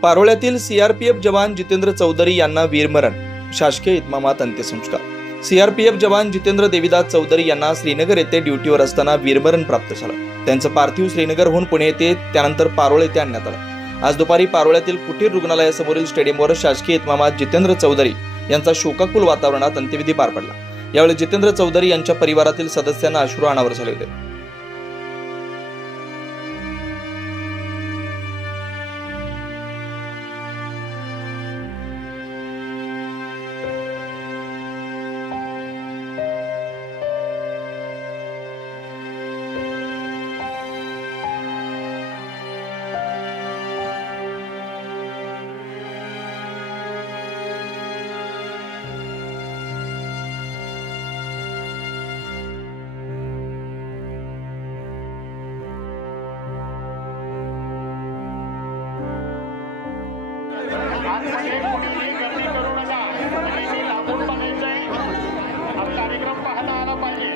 पारोळ्यातील CRPF जवान जितेंद्र चौधरी यांना वीरमरण, शासकीय इतमामात अंत्यसंस्कार। सीआरपीएफ जवान जितेंद्र देविदास चौधरी यांना श्रीनगर येथे ड्युटीवर असताना वीरमरण प्राप्त झालं। त्यांचं पार्थिव श्रीनगरहून पुणे येथे त्यानंतर पारोळ येथे आणण्यात आलं। आज दुपारी पारोळ्यातील कुटीर रुग्णालयासमोरील स्टेडियमवर शासकीय इतमामात जितेंद्र चौधरी यांचा शोकाकुल वातावरणात अंत्यविधी पार पडला। यावेळी जितेंद्र चौधरी यांच्या परिवारातील सदस्यांना अश्रू अनावर झाले होते। कार्यक्रम पाहता आला पाहिजे।